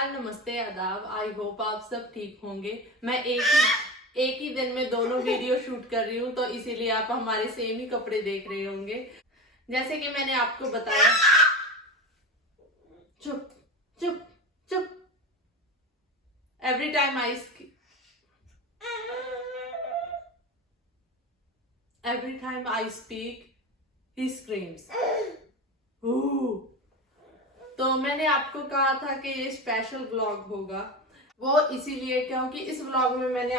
नमस्कार, नमस्ते, आदाब। आई होप आप सब ठीक होंगे। मैं एक ही दिन में दोनों वीडियो शूट कर रही हूँ, तो इसीलिए आप हमारे सेम ही कपड़े देख रहे होंगे। जैसे कि मैंने आपको बताया, चुप चुप चुप। Every time I speak he screams. तो मैंने आपको कहा था कि ये स्पेशल व्लॉग होगा, वो इसीलिए क्योंकि इस व्लॉग में मैंने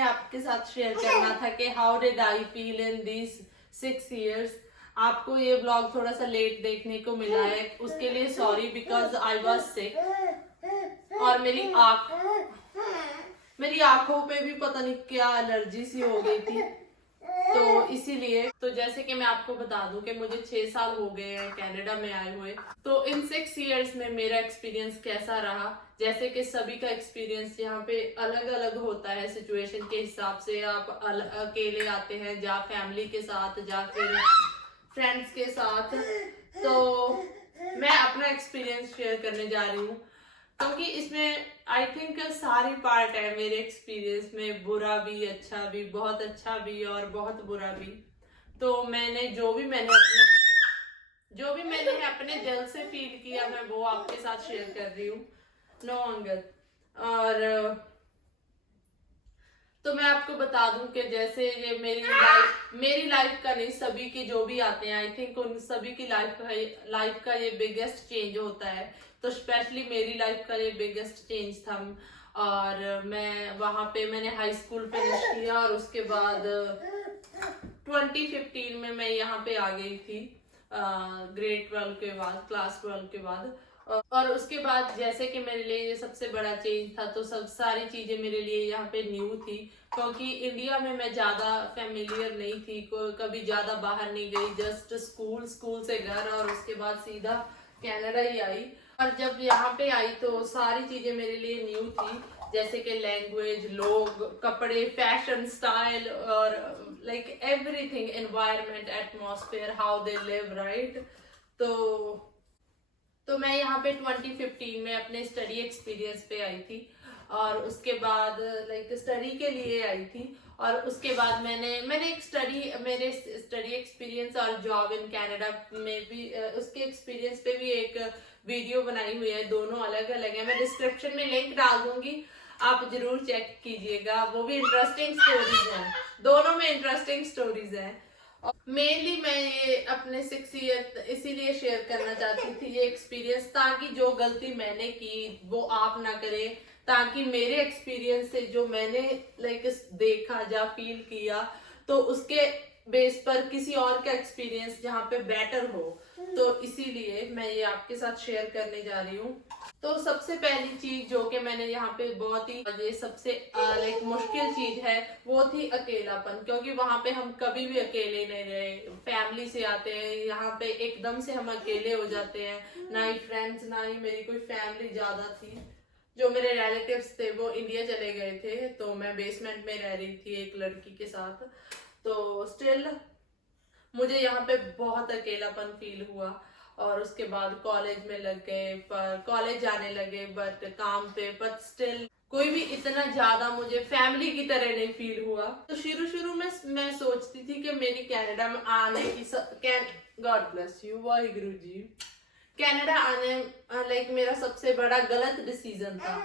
आपके साथ शेयर करना था कि how did I feel in this 6 years। आपको ये व्लॉग थोड़ा सा लेट देखने को मिला है, उसके लिए sorry, because I was sick और मेरी आंखों पे भी पता नहीं क्या एलर्जी सी हो गई थी, तो इसीलिए। तो जैसे कि मैं आपको बता दूं कि मुझे 6 साल हो गए हैं कनाडा में आए हुए। तो इन 6 years में मेरा एक्सपीरियंस कैसा रहा, जैसे कि सभी का एक्सपीरियंस यहाँ पे अलग अलग होता है। सिचुएशन के हिसाब से आप अकेले आते हैं, या फैमिली के साथ, या फिर फ्रेंड्स के साथ। तो मैं अपना एक्सपीरियंस शेयर करने जा रही हूँ, क्योंकि इसमें आई थिंक सारी पार्ट है मेरे एक्सपीरियंस में, बुरा भी, अच्छा भी, बहुत अच्छा भी और बहुत बुरा भी। तो जो भी मैंने अपने दिल से फील किया, मैं वो आपके साथ शेयर कर रही हूँ। नो अंगद। और तो मैं आपको बता दूं कि जैसे ये मेरी लाइफ का नहीं, सभी के जो भी आते हैं, आई थिंक उन सभी की लाइफ का ये बिगेस्ट चेंज होता है। तो स्पेशली मेरी लाइफ का ये बिगेस्ट चेंज था। और मैंने हाई स्कूल फिनिश किया, और उसके बाद 2015 में मैं यहाँ पे आ गई थी, ग्रेड 12 के बाद, क्लास 12 के बाद। और उसके बाद जैसे कि मेरे लिए ये सबसे बड़ा चेंज था, तो सब सारी चीजें मेरे लिए यहाँ पे न्यू थी, क्योंकि इंडिया में मैं ज्यादा फेमिलियर नहीं थी, कभी ज्यादा बाहर नहीं गई, जस्ट स्कूल से घर, और उसके बाद सीधा कनाडा ही आई। और जब यहाँ पे आई तो सारी चीजें मेरे लिए न्यू थी, जैसे कि लैंग्वेज, लोग, कपड़े, फैशन स्टाइल, और like everything, environment, atmosphere, how they live, right. तो मैं यहाँ पे 2015 में अपने स्टडी एक्सपीरियंस पे आई थी, और उसके बाद लाइक स्टडी के लिए आई थी। और उसके बाद मेरे स्टडी एक्सपीरियंस और जॉब इन कनाडा में भी, उसके एक्सपीरियंस पे भी एक वीडियो बनाई हुई है, दोनों अलग अलग है। मैं डिस्क्रिप्शन में लिंक डाल दूंगी, आप जरूर चेक कीजिएगा। वो भी इंटरेस्टिंग स्टोरीज हैं, दोनों में इंटरेस्टिंग स्टोरीज हैं। मेनली मैं ये अपने 6 ईयर इसीलिए शेयर करना चाहती थी, ये एक्सपीरियंस, ताकि जो गलती मैंने की वो आप ना करें, ताकि मेरे एक्सपीरियंस से जो मैंने लाइक देखा या फील किया, तो उसके बेस पर किसी और का एक्सपीरियंस जहाँ पे बेटर हो। तो इसीलिए मैं ये आपके साथ शेयर करने जा रही हूँ। तो सबसे पहली चीज जो कि मैंने यहाँ पे बहुत ही, ये सबसे लाइक मुश्किल चीज है, वो थी अकेलापन, क्योंकि वहां पे हम कभी भी अकेले नहीं रहे। फैमिली से आते हैं यहाँ पे, एकदम से हम अकेले हो जाते हैं, ना ही फ्रेंड्स, ना ही मेरी कोई फैमिली ज्यादा थी। जो मेरे रिलेटिव्स थे वो इंडिया चले गए थे, तो मैं बेसमेंट में रह रही थी एक लड़की के साथ। तो स्टिल मुझे यहाँ पे बहुत अकेलापन फील हुआ। और उसके बाद कॉलेज में लग गए, पर कॉलेज जाने लगे, बट काम पे, बट स्टिल कोई भी इतना ज्यादा मुझे फैमिली की तरह नहीं फील हुआ। तो शुरू शुरू में मैं सोचती थी कि मेरी कनाडा में आने की God bless you, Waheguru ji, Canada आने लाइक मेरा सबसे बड़ा गलत डिसीजन था।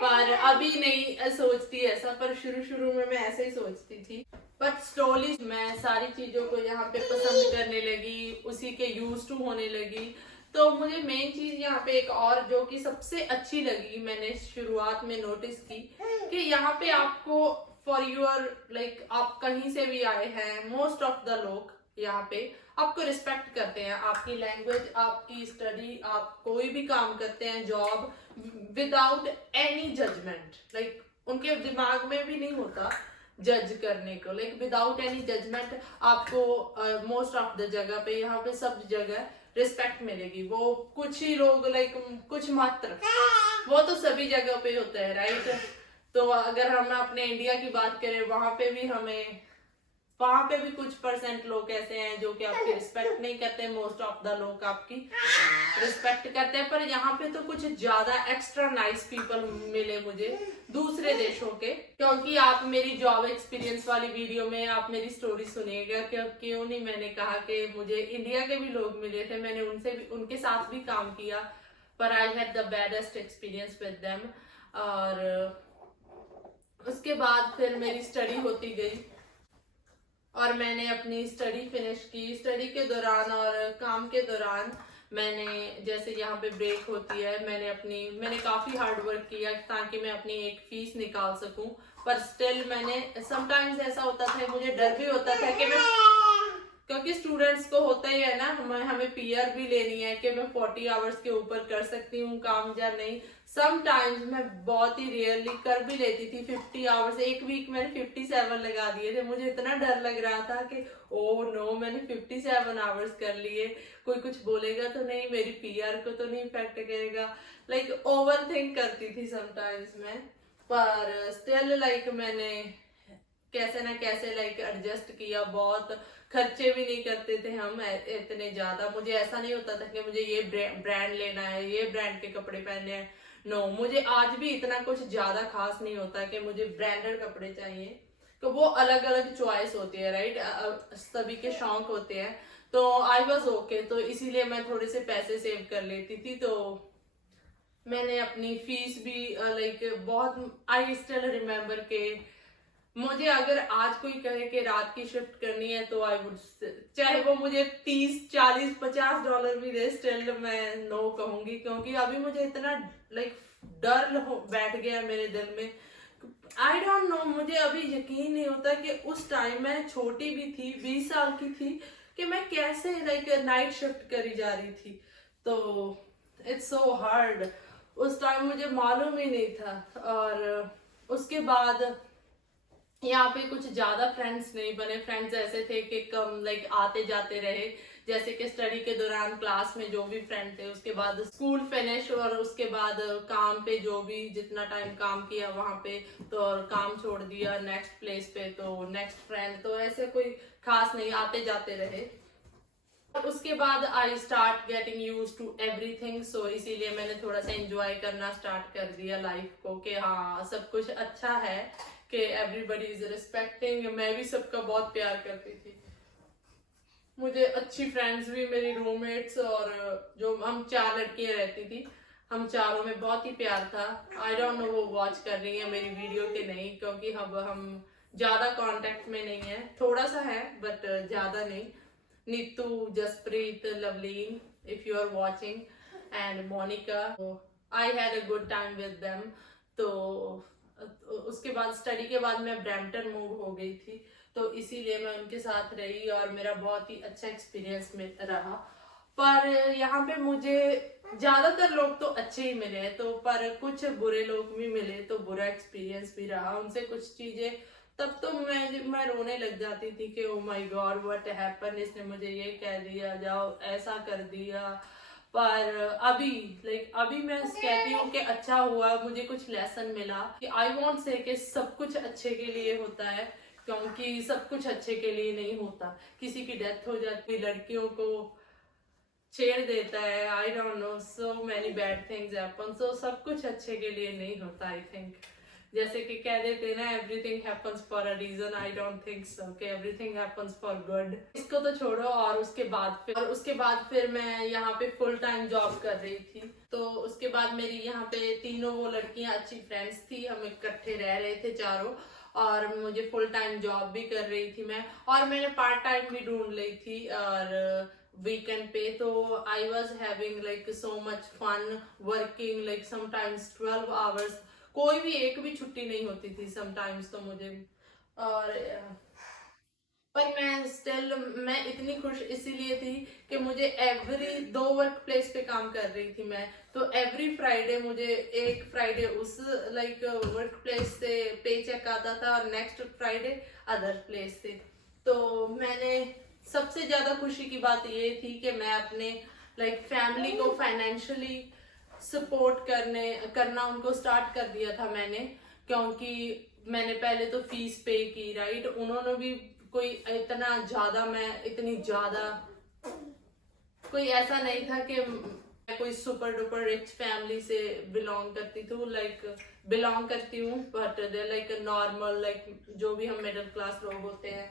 पर अभी नहीं सोचती ऐसा, पर शुरू शुरू में मैं ऐसे ही सोचती थी। बट स्लोली मैं सारी चीजों को यहाँ पे पसंद करने लगी, उसी के यूज टू होने लगी। तो मुझे मेन चीज यहाँ पे एक और जो कि सबसे अच्छी लगी, मैंने शुरुआत में नोटिस की, कि यहाँ पे आपको फॉर यूर लाइक, आप कहीं से भी आए हैं, मोस्ट ऑफ द लोग यहाँ पे आपको रिस्पेक्ट करते हैं, आपकी लैंग्वेज, आपकी स्टडी, आप कोई भी काम करते हैं, job, without any judgement. Like उनके दिमाग में भी नहीं होता जज करने को, लाइक विदाउट एनी जजमेंट आपको मोस्ट ऑफ द जगह पे, यहाँ पे सब जगह रिस्पेक्ट मिलेगी। वो कुछ ही लोग लाइक कुछ मात्र, वो तो सभी जगह पे होता है, राइट। तो अगर हम अपने इंडिया की बात करें, वहां पे भी हमें वहां पे भी कुछ परसेंट लोग ऐसे हैं जो कि आपकी रिस्पेक्ट नहीं करते, मोस्ट ऑफ द लोग आपकी रिस्पेक्ट करते हैं। पर यहाँ पे तो कुछ ज्यादा एक्स्ट्रा नाइस पीपल मिले मुझे दूसरे देशों के। क्योंकि आप मेरी जॉब एक्सपीरियंस वाली वीडियो में आप मेरी स्टोरी सुनिएगा, क्यों नहीं मैंने कहा कि मुझे इंडिया के भी लोग मिले थे, मैंने उनसे भी, उनके साथ भी काम किया, पर I had the baddest experience with them. और उसके बाद फिर मेरी स्टडी होती गई और मैंने अपनी स्टडी फिनिश की। स्टडी के दौरान और काम के दौरान मैंने, जैसे यहाँ पे ब्रेक होती है, मैंने काफी हार्ड वर्क किया ताकि मैं अपनी एक फीस निकाल सकूं। पर स्टिल मैंने, समटाइम्स ऐसा होता था, मुझे डर भी होता था कि मैं, क्योंकि स्टूडेंट्स को होता ही है ना, हमें पीआर भी लेनी है कि मैं 40 आवर्स के ऊपर कर सकती हूँ काम या नहीं। समटाइम्स मैं बहुत ही रेयरली कर भी लेती थी 50 आवर्स। एक वीक मैंने 57 लगा दिए थे, मुझे इतना डर लग रहा था कि ओ नो, मैंने 57 आवर्स कर लिए, कोई कुछ बोलेगा तो नहीं, मेरी पीआर को तो नहीं इफेक्ट करेगा। लाइक ओवर थिंक करती थी समटाइम्स मैं। पर स्टिल लाइक मैंने कैसे ना कैसे लाइक एडजस्ट किया। बहुत खर्चे भी नहीं करते थे हम इतने ज्यादा। मुझे ऐसा नहीं होता था कि मुझे ये ब्रांड लेना है, ये ब्रांड के कपड़े पहनने हैं। नो, मुझे आज भी इतना कुछ ज्यादा खास नहीं होता कि मुझे ब्रांडेड कपड़े चाहिए। तो वो अलग अलग चॉइस होती है, राइट, सभी के शौक होते हैं। तो आई वॉज ओके, तो इसीलिए मैं थोड़े से पैसे सेव कर लेती थी। तो मैंने अपनी फीस भी लाइक बहुत, आई स्टिल रिमेम्बर के मुझे अगर आज कोई कहे कि रात की शिफ्ट करनी है तो आई वुड, चाहे वो मुझे 30 40 50 डॉलर भी दे, स्टिल मैं नो कहूंगी। क्योंकि अभी मुझे इतना लाइक डर बैठ गया मेरे दिल में। आई डोंट नो, मुझे अभी यकीन नहीं होता कि उस टाइम मैं छोटी भी थी, 20 साल की थी, कि मैं कैसे लाइक नाइट शिफ्ट करी जा रही थी। तो इट्स सो हार्ड, उस टाइम मुझे मालूम ही नहीं था। और उसके बाद यहाँ पे कुछ ज्यादा फ्रेंड्स नहीं बने। फ्रेंड्स ऐसे थे कि कम, लाइक आते जाते रहे। जैसे कि स्टडी के दौरान क्लास में जो भी फ्रेंड थे, उसके बाद स्कूल फिनिश, और उसके बाद काम पे जो भी जितना टाइम काम किया वहां पे, तो और काम छोड़ दिया नेक्स्ट प्लेस पे, तो नेक्स्ट फ्रेंड, तो ऐसे कोई खास नहीं, आते जाते रहे। उसके बाद I start getting used to everything. So इसीलिए मैंने थोड़ा सा एंजॉय करना स्टार्ट कर दिया लाइफ को, कि हाँ सब कुछ अच्छा है, कि एवरीबडी इज रिस्पेक्टिंग। मैं भी सबका बहुत प्यार करती थी। मुझे अच्छी फ्रेंड्स भी, मेरी रूममेट्स, और जो हम 4 लड़कियां रहती थी, हम चारों में बहुत ही प्यार था। आई डोंट नो वो वॉच कर रही है मेरी वीडियो के नहीं, क्योंकि हम ज्यादा कांटेक्ट में नहीं है, थोड़ा सा है बट ज्यादा नहीं। Neetu, Jasprit, Lovleen, if you are watching, and Monica, I had a good time with them। तो उसके बाद स्टडी के बाद मैं ब्रैम्पटन मूव हो गई थी, तो इसीलिए मैं उनके साथ रही और मेरा बहुत ही अच्छा एक्सपीरियंस में रहा। पर यहाँ पे मुझे ज्यादातर लोग तो अच्छे ही मिले, तो पर कुछ बुरे लोग भी मिले, तो बुरा एक्सपीरियंस भी रहा उनसे कुछ चीजें। तब तो मैं रोने लग जाती थी कि ओ माय गॉड व्हाट हैपन, इसने मुझे ये कह दिया, जाओ ऐसा कर दिया। पर अभी मैं कहती हूँ कि अच्छा हुआ, मुझे कुछ लेसन मिला। कि आई वॉन्ट से कि सब कुछ अच्छे के लिए होता है, क्योंकि सब कुछ अच्छे के लिए नहीं होता। किसी की डेथ हो जाती, लड़कियों को छेड़ देता है, I don't know, so many bad things happen. So सब कुछ अच्छे के लिए नहीं होता। आई थिंक जैसे कि कह देते हैं ना, everything happens for a reason. I don't think so कि एवरीथिंग हैपन्स फॉर गुड। इसको तो छोड़ो। और उसके बाद फिर मैं यहाँ पे फुल टाइम जॉब कर रही थी। तो उसके बाद मेरी यहाँ पे तीनों वो लड़कियां अच्छी फ्रेंड्स थी, हम इकट्ठे रह रहे थे चारों, और मुझे फुल टाइम जॉब भी कर रही थी मैं, और मैंने पार्ट टाइम भी ढूंढ ली थी और वीकेंड पे। तो I was having like so much fun working, like sometimes 12 hours, कोई भी एक भी छुट्टी नहीं होती थी समटाइम्स तो मुझे। और पर मैं इतनी खुश इसीलिए थी कि मुझे एवरी 2 वर्क प्लेस पे काम कर रही थी मैं, तो एवरी फ्राइडे मुझे एक फ्राइडे उस लाइक वर्क प्लेस से पे चेक आता था, और नेक्स्ट फ्राइडे अदर प्लेस से। तो मैंने सबसे ज्यादा खुशी की बात ये थी कि मैं अपने लाइक फैमिली को फाइनेंशियली सपोर्ट करना उनको स्टार्ट कर दिया था मैंने। क्योंकि मैंने पहले तो फीस पे की, राइट, उन्होंने भी कोई इतना ज्यादा, मैं इतनी ज्यादा, कोई ऐसा नहीं था कि मैं कोई सुपर डुपर रिच फैमिली से बिलोंग करती थी, लाइक बिलोंग करती हूँ, but they like normal, like जो भी हम मिडिल क्लास लोग होते हैं।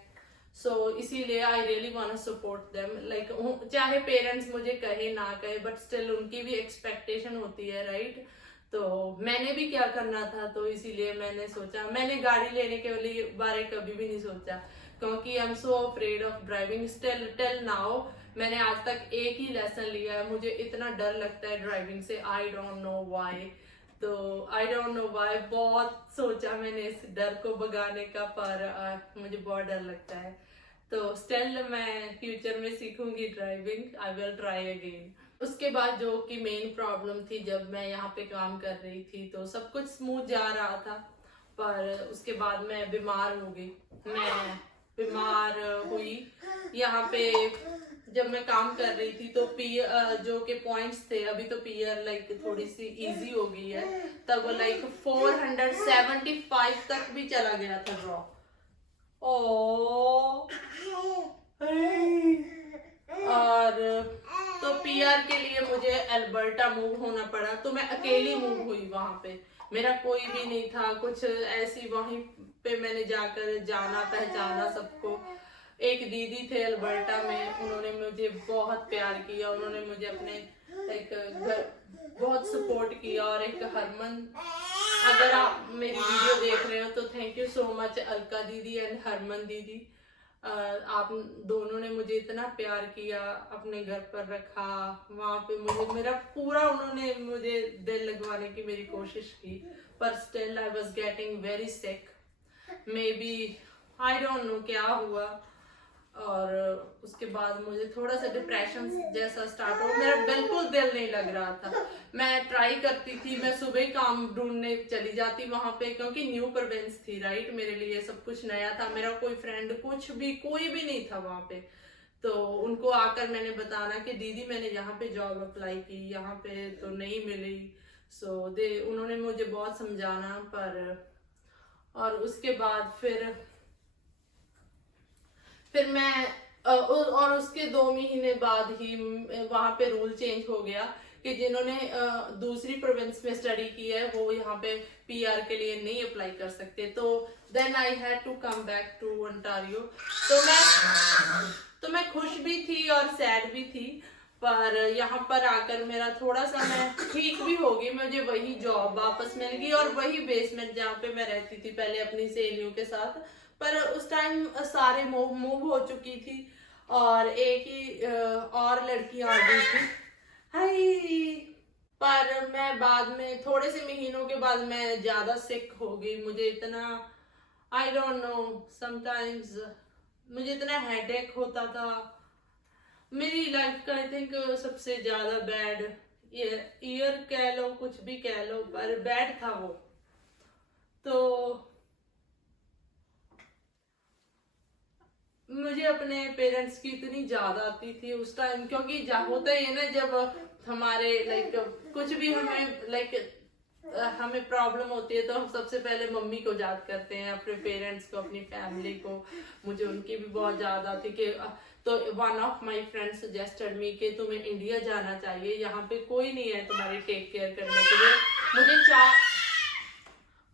सो इसीलिए I really want to support them, like चाहे पेरेंट्स मुझे कहे ना कहे, बट स्टिल उनकी भी एक्सपेक्टेशन होती है, राइट। तो मैंने भी क्या करना था, तो इसीलिए मैंने सोचा, मैंने गाड़ी लेने के लिए बारे कभी भी नहीं सोचा, क्योंकि I am so afraid of driving still till now. मैंने आज तक एक ही लेसन लिया है, मुझे इतना डर लगता है ड्राइविंग से, आई डोंट नो व्हाई। तो आई डोंट नो व्हाई, बहुत सोचा मैंने इस डर को भगाने का, पर मुझे बहुत डर लगता है। तो स्टिल मैं फ्यूचर में सीखूंगी driving, I will try again. उसके बाद जो कि मेन प्रॉब्लम थी, जब मैं यहाँ पे काम कर रही थी तो सब कुछ स्मूथ जा रहा था, पर उसके बाद मैं बीमार हो गई। मैं बीमार हुई यहाँ पे, जब मैं काम कर रही थी तो पीयर जो के पॉइंट्स थे, अभी तो पीयर लाइक थोड़ी सी इजी हो गई है, तब लाइक 475 तक भी चला गया था ड्रॉ। ओ और तो पीआर के लिए मुझे अल्बर्टा मूव होना पड़ा, तो मैं अकेली मूव हुई वहां पे, मेरा कोई भी नहीं था कुछ, ऐसी वहीं पे मैंने जाकर जाना पहचाना सबको। एक दीदी थे अल्बर्टा में, उन्होंने मुझे बहुत प्यार किया, उन्होंने मुझे अपने एक घर बहुत सपोर्ट किया। और एक हरमन, अगर आप मेरी वीडियो देख रहे हो तो thank you so much Alka दीदी एंड हरमन दीदी, आप दोनों ने मुझे इतना प्यार किया, अपने घर पर रखा, वहां पे मुझे मेरा पूरा, उन्होंने मुझे दिल लगवाने की मेरी कोशिश की, पर still I was getting very sick, maybe I don't know क्या हुआ। और उसके बाद मुझे थोड़ा सा डिप्रेशन जैसा स्टार्ट हो, मेरा बिल्कुल दिल नहीं लग रहा था। मैं ट्राई करती थी, मैं सुबह ही काम ढूंढने चली जाती वहां पे, क्योंकि न्यू प्रोविंस थी, राइट, मेरे लिए सब कुछ नया था, मेरा कोई फ्रेंड कुछ भी कोई भी नहीं था वहां पे। तो उनको आकर मैंने बताना कि दीदी मैंने यहाँ पे जॉब अप्लाई की, यहाँ पे तो नहीं मिली। सो उन्होंने मुझे बहुत समझाना, पर और उसके बाद फिर मैं और उसके 2 महीने बाद ही वहां पे रूल चेंज हो गया कि जिन्होंने दूसरी प्रोविंस में स्टडी की है वो यहाँ पे पीआर के लिए नहीं अप्लाई कर सकते। तो then I had to come back to Ontario. तो मैं खुश भी थी और सैड भी थी, पर यहाँ पर आकर मेरा थोड़ा सा, मैं ठीक भी हो गई, मुझे वही जॉब वापस मिल गई और वही बेसमेंट जहाँ पे मैं रहती थी पहले अपनी सहेलियों के साथ। पर उस टाइम सारे मूव हो चुकी थी और एक ही और लड़की आ गई थी। हाय, पर मैं बाद में थोड़े से महीनों के बाद मैं ज्यादा सिक हो गई, मुझे इतना, आई डोंट नो, समटाइम्स मुझे इतना हेडेक होता था। मेरी लाइफ का आई थिंक सबसे ज्यादा बैड ईयर कह लो, कुछ भी कह लो, पर बैड था वो। तो मुझे अपने पेरेंट्स की इतनी ज्यादा आती थी उस टाइम, क्योंकि होता ही है ना, जब हमारे लाइक कुछ भी हमें हमें प्रॉब्लम होती है तो हम सबसे पहले मम्मी को याद करते हैं, अपने पेरेंट्स को, अपनी फैमिली को। मुझे उनकी भी बहुत ज्यादा थी कि तो one of my friends suggested me कि तुम्हें इंडिया जाना चाहिए, यहाँ पे कोई नहीं है तुम्हारी टेक केयर करने के लिए।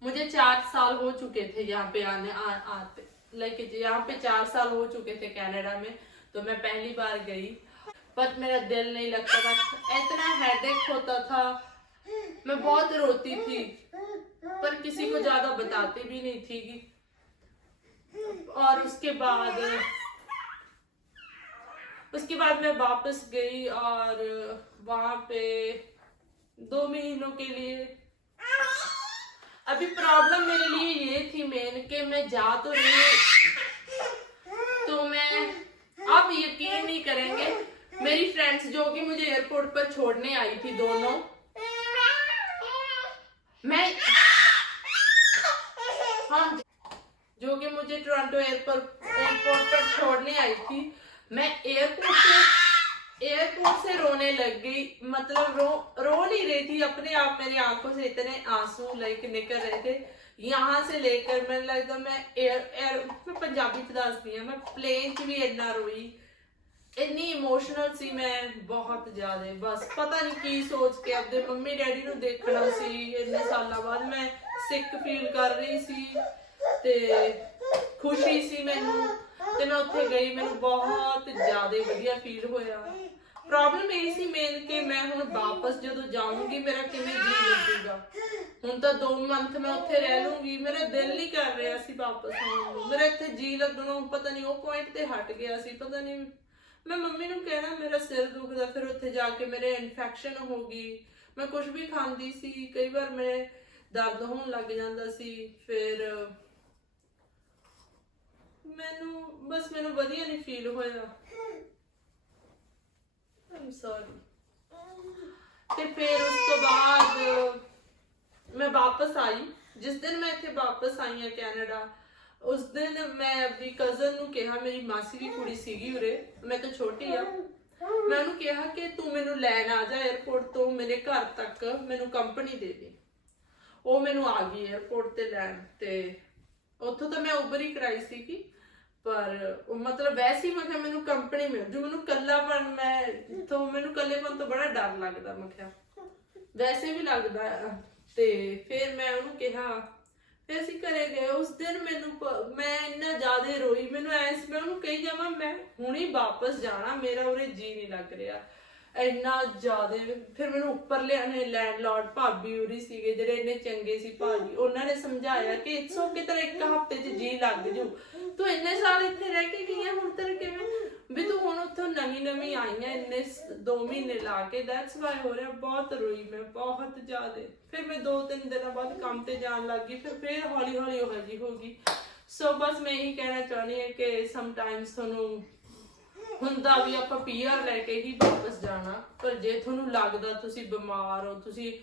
मुझे 4 साल हो चुके थे यहाँ पे आते, लाइक यहाँ पे 4 साल हो चुके थे कनाडा में, तो मैं पहली बार गई, पर मेरा दिल नहीं लगता था, इतना हेडेक होता था, मैं बहुत रोती थी, पर किसी को ज्यादा बताती भी नहीं थी। और उसके बाद मैं वापस गई और वहां पे 2 महीनों के लिए, अभी प्रॉब्लम मेरे लिए ये थी मेन कि मैं जा तो रही, तो मैं, आप यकीन नहीं करेंगे, मेरी फ्रेंड्स जो कि मुझे एयरपोर्ट पर छोड़ने आई थी दोनों, हाँ, जो कि मुझे टोरंटो एयरपोर्ट पर छोड़ने आई थी, मैं एयरपोर्ट से एयरपोर्ट से रोने लग गई, मतलब रो नहीं रही थी अपने आप, मेरी आंखों से इतने आंसू लाइक निकल रहे थे। यहाँ से लेकर मैंने लगता मैं मैं पंजाबी च दसदी मैं प्लेन च भी इन्ना रोई, इन्नी इमोशनल सी मैं बहुत ज्यादा। बस पता नहीं की सोच के अपने मम्मी डैडी ਨੂੰ देखना सी, इन्ने सालों बाद मैं सिक फील कर रही सी ते खुशी सी मैनू, ਤੇ ਮੈਂ ਉੱਥੇ ਗਈ, ਮੈਨੂੰ ਬਹੁਤ ਜ਼ਿਆਦਾ ਵਧੀਆ ਫੀਲ ਹੋਇਆ। ਪ੍ਰੋਬਲਮ ਇਹ ਸੀ ਮੇਨ ਕਿ ਮੈਂ ਹੁਣ ਵਾਪਸ ਜਦੋਂ ਜਾਊਂਗੀ ਮੇਰਾ ਕਿਵੇਂ ਜੀ ਲੱਗੂਗਾ। ਹੁਣ ਤਾਂ 2 ਮੰਥ ਮੈਂ ਉੱਥੇ ਰਹਿ ਲੂੰਗੀ, ਮੇਰਾ ਦਿਲ ਨਹੀਂ ਕਰ ਰਿਹਾ ਸੀ ਵਾਪਸ ਆਉਣ ਨੂੰ, ਮੇਰਾ ਇੱਥੇ ਜੀ ਲੱਗਣੋਂ ਪਤਾ ਨਹੀਂ ਉਹ ਪੁਆਇੰਟ ਤੇ ਹਟ ਗਿਆ ਸੀ। ਪਤਾ ਨਹੀਂ ਮੈਂ ਮੰਮੀ ਨੂੰ ਕਹਿਣਾ ਮੇਰਾ ਸਿਰ ਦੁਖਦਾ, ਫਿਰ ਉੱਥੇ ਜਾ ਕੇ ਮੇਰੇ ਇਨਫੈਕਸ਼ਨ ਹੋ ਗਈ। ਮੈਂ ਕੁਝ ਵੀ ਖਾਂਦੀ ਸੀ, ਕਈ ਵਾਰ ਮੇਰੇ ਦਰਦ ਹੋਣ ਲੱਗ ਜਾਂਦਾ ਸੀ। ਫਿਰ ਮੈਨੂੰ ਵਧੀਆ ਨਹੀਂ ਫੀਲ ਹੋਇਆ। I'm sorry। ਤੇ ਫਿਰ ਉਸ ਤੋਂ ਬਾਅਦ ਮੈਂ ਵਾਪਸ ਆਈ। ਜਿਸ ਦਿਨ ਮੈਂ ਇੱਥੇ ਵਾਪਸ ਆਈ ਹਾਂ ਕੈਨੇਡਾ, ਉਸ ਦਿਨ ਮੈਂ ਆਪਣੀ ਕਜ਼ਨ ਨੂੰ ਕਿਹਾ, ਮੇਰੀ ਮਾਸੀ ਦੀ ਕੁੜੀ ਸੀਗੀ ਉਰੇ, ਮੈਂ ਤਾਂ ਛੋਟੀ ਆ, ਮੈਂ ਉਹਨੂੰ ਕਿਹਾ ਕਿ ਤੂੰ ਮੈਨੂੰ ਲੈਣ ਆ ਜਾ 에ਅਰਪੋਰਟ ਤੋਂ ਮੇਰੇ ਘਰ ਤੱਕ, ਮੈਨੂੰ ਕੰਪਨੀ ਦੇ ਦੇ। ਉਹ ਮੈਨੂੰ ਆ ਗਈ 에ਅਰਪੋਰਟ ਤੇ ਲੈਣ, ਤੇ ਉੱਥੋਂ ਤਾਂ ਮੈਂ ਉਬਰ ਹੀ ਕਰਾਈ ਸੀਗੀ, ਪਰ ਮਤਲਬ ਵੈਸੇ ਹੀ ਮੈਂ ਕਿਹਾ ਮੈਨੂੰ ਕੰਪਨੀ ਮਿਲ ਜੂ, ਮੈਨੂੰ ਕੱਲਾਪਨ ਮੈਨੂੰ ਕੱਲੇਪਨ ਤੋਂ ਬੜਾ ਡਰ ਲੱਗਦਾ, ਮੈਂ ਕਿਹਾ ਵੈਸੇ ਵੀ ਲੱਗਦਾ। ਤੇ ਫਿਰ ਮੈਂ ਉਹਨੂੰ ਕਿਹਾ, ਫਿਰ ਅਸੀਂ ਘਰੇ ਗਏ। ਉਸ ਦਿਨ ਮੈਂ ਇੰਨਾ ਜ਼ਿਆਦਾ ਰੋਈ, ਮੈਨੂੰ ਐ ਸੀ ਮੈਂ ਉਹਨੂੰ ਕਹੀ ਜਾਵਾਂ ਮੈਂ ਹੁਣੀ ਵਾਪਸ ਜਾਣਾ, ਮੇਰਾ ਉਰੇ ਜੀ ਨਹੀਂ ਲੱਗ ਰਿਹਾ ਇੰਨਾ ਜ਼ਿਆਦਾ। ਫਿਰ ਮੈਨੂੰ ਉੱਪਰ ਲਿਆਣੇ ਲੈਂਡਲੌਰਡ ਭਾਬੀ ਉਰੀ ਸੀਗੇ ਜਿਹੜੇ ਇੰਨੇ ਚੰਗੇ ਸੀ ਭਾਜੀ, ਉਹਨਾਂ ਨੇ ਸਮਝਾਇਆ ਕਿ ਇਟਸ ਓਕੇ, ਤੇਰਾ 1 ਹਫ਼ਤੇ 'ਚ ਜੀ ਲੱਗ ਜੂ, ਤੂੰ ਇੰਨੇ ਸਾਲ ਇੱਥੇ ਰਹਿ ਕੇ ਗਈ ਆ, ਹੁਣ ਤੇਰੇ ਕਿਵੇਂ ਵੀ ਤੂੰ ਹੁਣ ਉੱਥੋਂ ਨਵੀਂ ਆਈ ਆ, ਇੰਨੇ 2 ਮਹੀਨੇ ਲਾ ਕੇ, ਦੈਟਸ ਵਾਈ ਹੋ ਰਿਹਾ। ਬਹੁਤ ਰੋਈ ਮੈਂ ਬਹੁਤ ਜ਼ਿਆਦਾ। ਫਿਰ ਮੈਂ 2-3 ਦਿਨਾਂ ਬਾਅਦ ਕੰਮ ਤੇ ਜਾਣ ਲੱਗ ਗਈ, ਫਿਰ ਹੌਲੀ ਹੌਲੀ ਉਹ ਜਿਹੀ ਹੋ ਗਈ। ਸੋ ਬਸ ਮੈਂ ਇਹੀ ਕਹਿਣਾ ਚਾਹੁੰਦੀ ਹਾਂ ਕਿ ਸਮਟਾਈਮਸ ਤੁਹਾਨੂੰ ਹੁੰਦਾ ਵੀ ਆਪਾਂ PR ਲੈ ਕੇ ਹੀ ਵਾਪਸ ਜਾਣਾ, ਪਰ ਜੇ ਤੁਹਾਨੂੰ ਲੱਗਦਾ ਤੁਸੀਂ ਬਿਮਾਰ ਹੋ, ਤੁਸੀਂ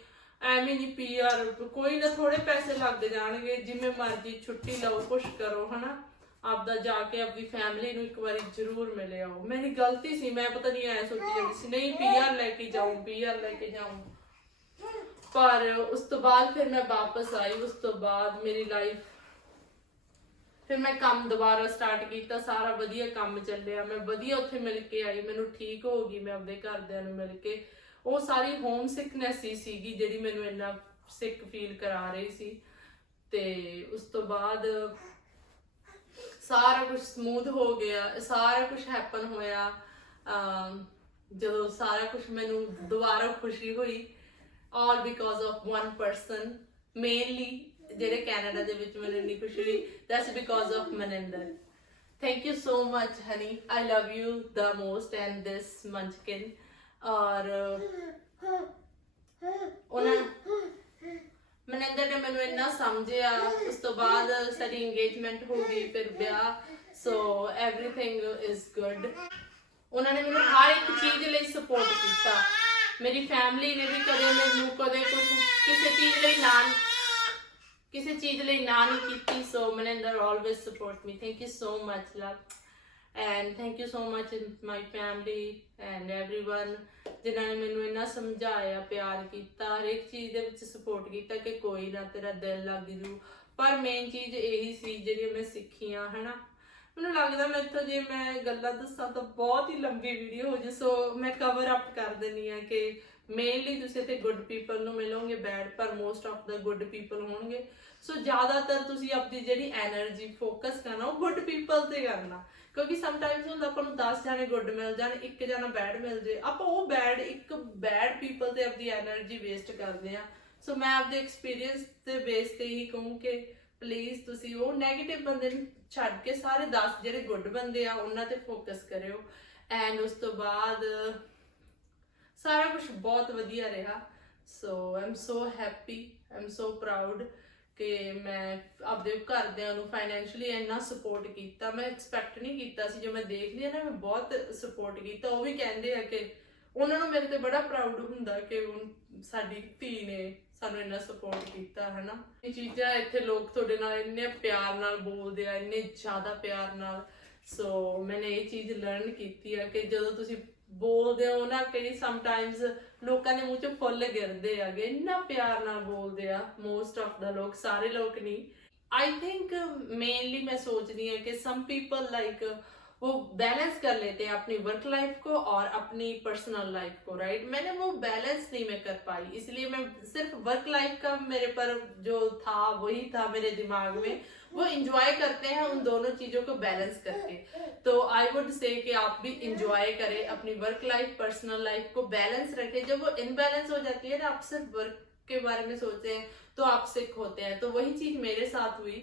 ਐਵੇਂ ਨਹੀਂ PR, ਕੋਈ ਨਾ ਥੋੜੇ ਪੈਸੇ ਲੱਗ ਜਾਣਗੇ, ਜਿਵੇਂ ਮਰਜ਼ੀ ਛੁੱਟੀ ਲਓ, ਕੁਛ ਕਰੋ, ਹਨਾ, ਆਪਦਾ ਜਾ ਕੇ ਆਪਣੀ ਫੈਮਿਲੀ ਨੂੰ ਇੱਕ ਵਾਰੀ ਜ਼ਰੂਰ ਮਿਲ ਆਓ। ਮੇਰੀ ਗਲਤੀ ਸੀ, ਮੈਂ ਪਤਾ ਨਹੀਂ ਐ ਸੋਚੀ ਜਾਂਦੀ ਸੀ ਨਹੀਂ PR ਲੈ ਕੇ ਜਾਊਂ, ਪਰ ਉਸ ਤੋਂ ਬਾਅਦ ਫਿਰ ਮੈਂ ਵਾਪਸ ਆਈ। ਉਸ ਤੋਂ ਬਾਅਦ ਮੇਰੀ ਲਾਈਫ, ਫਿਰ ਮੈਂ ਕੰਮ ਦੁਬਾਰਾ ਸਟਾਰਟ ਕੀਤਾ, ਸਾਰਾ ਵਧੀਆ ਕੰਮ ਚੱਲਿਆ, ਮੈਂ ਵਧੀਆ ਉੱਥੇ ਮਿਲ ਕੇ ਆਈ, ਮੈਨੂੰ ਠੀਕ ਹੋ ਗਈ, ਮੈਂ ਆਪਣੇ ਘਰਦਿਆਂ ਨੂੰ ਮਿਲ ਕੇ। ਉਹ ਸਾਰੀ ਹੋਮ ਸਿਕਨੈਸ ਹੀ ਸੀਗੀ ਜਿਹੜੀ ਮੈਨੂੰ ਇੰਨਾ ਸਿਕ ਫੀਲ ਕਰਾ ਰਹੀ ਸੀ। ਤੇ ਉਸ ਤੋਂ ਬਾਅਦ ਸਾਰਾ ਕੁਝ ਸਮੂਥ ਹੋ ਗਿਆ, ਸਾਰਾ ਕੁਝ ਹੈਪਨ ਹੋਇਆ। ਜਦੋਂ ਸਾਰਾ ਕੁਝ ਮੈਨੂੰ ਦੁਬਾਰਾ ਖੁਸ਼ੀ ਹੋਈ, all because of one person, mainly ਜਿਹੜੇ ਕੈਨੇਡਾ ਦੇ ਵਿੱਚ ਮੈਨੂੰ ਇੰਨੀ ਖੁਸ਼ੀ ਹੋਈ, that's because of Maninder। Thank you so much honey, I love you the most and this munchkin। ਔਰ ਮਨਿੰਦਰ ਨੇ ਮੈਨੂੰ ਇੰਨਾ ਸਮਝਿਆ। ਉਸ ਤੋਂ ਬਾਅਦ ਸਾਡੀ ਇੰਗੇਜਮੈਂਟ ਹੋ ਗਈ, ਫਿਰ ਵਿਆਹ, ਸੋ ਐਵਰੀਥਿੰਗ ਇਜ਼ ਗੁੱਡ। ਉਹਨਾਂ ਨੇ ਮੈਨੂੰ ਹਰ ਇੱਕ ਚੀਜ਼ ਲਈ ਸਪੋਰਟ ਕੀਤਾ, ਮੇਰੀ ਫੈਮਿਲੀ ਨੇ ਵੀ ਕਦੇ ਮੈਨੂੰ ਕਦੇ ਕੁਝ ਕਿਸੇ ਚੀਜ਼ ਲਈ ਨਾ ਨਹੀਂ ਕੀਤੀ। ਸੋ Maninder always support me, thank you so much love and thank you so much my family and everyone ਜਿਨ੍ਹਾਂ ਨੇ ਮੈਨੂੰ ਇੰਨਾ ਸਮਝਾਇਆ, ਪਿਆਰ ਕੀਤਾ, ਹਰ ਇੱਕ ਚੀਜ਼ ਦੇ ਵਿੱਚ ਸਪੋਰਟ ਕੀਤਾ ਕਿ ਕੋਈ ਨਾ ਤੇਰਾ ਦਿਲ ਲੱਗ ਜੂ। ਪਰ ਮੇਨ ਚੀਜ਼ ਇਹੀ ਸੀ ਜਿਹੜੀ ਮੈਂ ਸਿੱਖੀਆਂ, ਹਨਾ। ਮੈਨੂੰ ਲੱਗਦਾ ਮੈਂ ਇੱਥੋਂ ਜੇ ਮੈਂ ਗੱਲਾਂ ਦੱਸਾਂ ਤਾਂ ਬਹੁਤ ਹੀ ਲੰਬੀ ਵੀਡੀਓ ਹੋ ਜੇ, ਸੋ ਮੈਂ ਕਵਰ ਅਪ ਕਰ ਦਿੰਦੀ ਹਾਂ ਕਿ ਮੇਨਲੀ ਤੁਸੀਂ ਇੱਥੇ ਗੁੱਡ ਪੀਪਲ ਨੂੰ ਮਿਲੋਗੇ, ਬੈਡ ਪਰ most of the good people ਹੋਣਗੇ। ਸੋ ਜ਼ਿਆਦਾਤਰ ਤੁਸੀਂ ਆਪਣੀ ਜਿਹੜੀ ਐਨਰਜੀ ਫੋਕਸ ਕਰਨਾ ਉਹ ਗੁੱਡ ਪੀਪਲ ਤੇ ਕਰਨਾ, ਕਿਉਂਕਿ ਸਮਟਾਈਮਸ ਹੁੰਦਾ ਆਪਾਂ ਨੂੰ 10 ਜਾਣੇ ਗੁੱਡ ਮਿਲ ਜਾਣ, 1 ਜਣਾ ਬੈਡ ਮਿਲ ਜੇ, ਆਪਾਂ ਉਹ ਬੈਡ ਪੀਪਲ ਤੇ ਆਪਣੀ ਐਨਰਜੀ ਵੇਸਟ ਕਰਦੇ ਆ। ਸੋ ਮੈਂ ਆਪਦੇ ਐਕਸਪੀਰੀਅੰਸ ਦੇ ਬੇਸ ਤੇ ਹੀ ਕਹੂੰ ਕਿ ਪਲੀਜ਼ ਤੁਸੀਂ ਉਹ ਨੈਗੇਟਿਵ ਬੰਦੇ ਨੂੰ ਛੱਡ ਕੇ ਸਾਰੇ 10 ਜਿਹੜੇ ਗੁੱਡ ਬੰਦੇ ਆ ਉਹਨਾਂ ਤੇ ਫੋਕਸ ਕਰਿਓ। ਐਂਡ ਉਸ ਤੋਂ ਬਾਅਦ ਸਾਰਾ ਕੁਝ ਬਹੁਤ ਵਧੀਆ ਰਿਹਾ। So I am so happy, I am so proud ਕਿ ਮੈਂ ਆਪਦੇ ਘਰਦਿਆਂ ਨੂੰ ਫਾਈਨੈਂਸ਼ੀਅਲੀ ਇੰਨਾ ਸਪੋਰਟ ਕੀਤਾ। ਮੈਂ ਐਕਸਪੈਕਟ ਨਹੀਂ ਕੀਤਾ ਸੀ, ਜੋ ਮੈਂ ਦੇਖਦੀ ਹਾਂ ਨਾ, ਮੈਂ ਬਹੁਤ ਸਪੋਰਟ ਕੀਤਾ। ਉਹ ਵੀ ਕਹਿੰਦੇ ਆ ਕਿ ਉਹਨਾਂ ਨੂੰ ਮੇਰੇ ਤੇ ਬੜਾ ਪ੍ਰਾਊਡ ਹੁੰਦਾ ਕਿ ਸਾਡੀ ਧੀ ਨੇ ਸਾਨੂੰ ਇੰਨਾ ਸਪੋਰਟ ਕੀਤਾ, ਹੈ ਨਾ। ਇਹ ਚੀਜ਼ਾਂ ਇੱਥੇ ਲੋਕ ਤੁਹਾਡੇ ਨਾਲ ਇੰਨੇ ਪਿਆਰ ਨਾਲ ਬੋਲਦੇ ਆ, ਇੰਨੇ ਜ਼ਿਆਦਾ ਪਿਆਰ ਨਾਲ। ਸੋ ਮੈਨੇ ਇਹ ਚੀਜ਼ ਲਰਨ ਕੀਤੀ ਆ ਕਿ ਜਦੋਂ ਤੁਸੀਂ ਬੋਲਦੇ ਹੋ ਨਾ ਕਈ ਸਮਟਾਈਮਸ ਲੋਕਾਂ ਦੇ ਮੂੰਹ 'ਚ ਫੁੱਲ ਗਿਰਦੇ ਹੈਗੇ, ਇੰਨਾ ਪਿਆਰ ਨਾਲ ਬੋਲਦੇ ਆ ਮੋਸਟ ਆਫ ਦਾ ਲੋਕ, ਸਾਰੇ ਲੋਕ नहीं। आई थिंक मेनली मैं सोच रही हूँ कि सम पीपल लाइक वो बैलेंस कर लेते हैं अपनी वर्क लाइफ को और अपनी पर्सनल लाइफ को, राइट। मैंने वो बैलेंस नहीं मैं कर पाई, इसलिए मैं सिर्फ वर्क लाइफ का मेरे पर जो था वही था मेरे दिमाग में, वो इंजॉय करते हैं उन दोनों चीजों को बैलेंस करके। तो आई वुड से कि आप भी इंजॉय करें अपनी वर्क लाइफ पर्सनल लाइफ को बैलेंस रखें। जब वो इनबैलेंस हो जाती है ना, आप सिर्फ वर्क के बारे में सोचते हैं तो आप सिक होते हैं, तो वही चीज मेरे साथ हुई।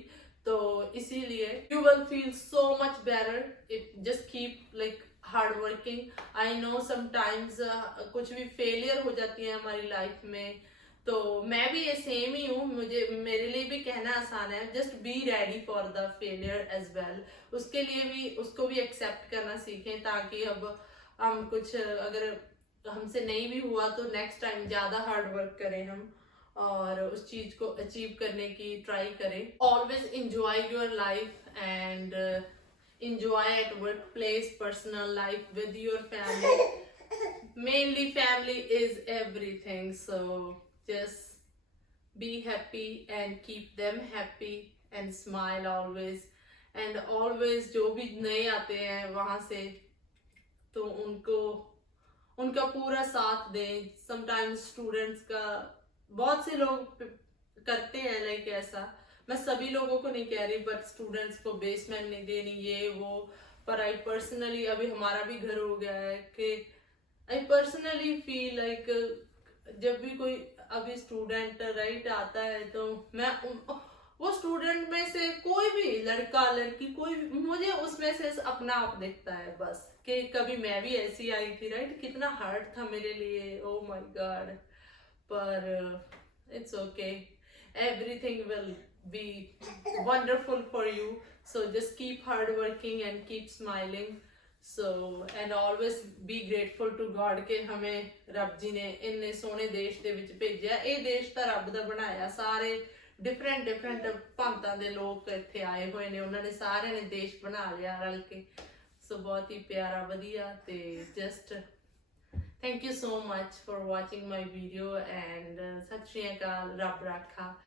तो इसीलिए you will feel so much better if just keep like hard working. I know sometimes कुछ भी फेलियर हो जाती है हमारी लाइफ में, तो मैं भी ये सेम ही हूँ, मुझे मेरे लिए भी कहना आसान है, just be ready for the failure as well. उसके लिए भी उसको भी एक्सेप्ट करना सीखें, ताकि अब हम कुछ अगर हमसे नहीं भी हुआ तो नेक्स्ट टाइम ज्यादा हार्ड वर्क करें हम और उस चीज को अचीव करने की ट्राई करें। Always enjoy your life and enjoy at work place, personal life with your family. Mainly family is everything, so just be happy and keep them happy and smile always, and always जो भी नए आते हैं वहां से तो उनका पूरा साथ दें। समटाइम्स स्टूडेंट्स का बहुत से लोग करते हैं लाइक ऐसा, मैं सभी लोगों को नहीं कह रही, बट स्टूडेंट्स को बेसमेंट नहीं देनी ये वो। पर आई पर्सनली, अभी हमारा भी घर हो गया है कि आई पर्सनली फील लाइक जब भी कोई अभी स्टूडेंट राइट आता है तो मैं वो स्टूडेंट में से कोई भी लड़का लड़की कोई भी, मुझे उसमें से अपना आप दिखता है बस, कि कभी मैं भी ऐसी आई थी राइट, कितना हार्ड था मेरे लिए, ओ माय गॉड। पर it's okay, everything will be wonderful for you, so just keep hard working and keep smiling. So and always be grateful to God कि हमें रब जी ने इन्ने सोहने देश दे विच भेजिया। ये देश तो रब दा बनाया, सारे डिफरेंट डिफरेंट भांतां दे लोग इत्थे आए हुए ने, उन्होंने सारे ने देश बना लिया रल के। सो बहुत ही प्यारा वधिया, ते just thank you so much for watching my video and सत श्री अकाल, रब राखा।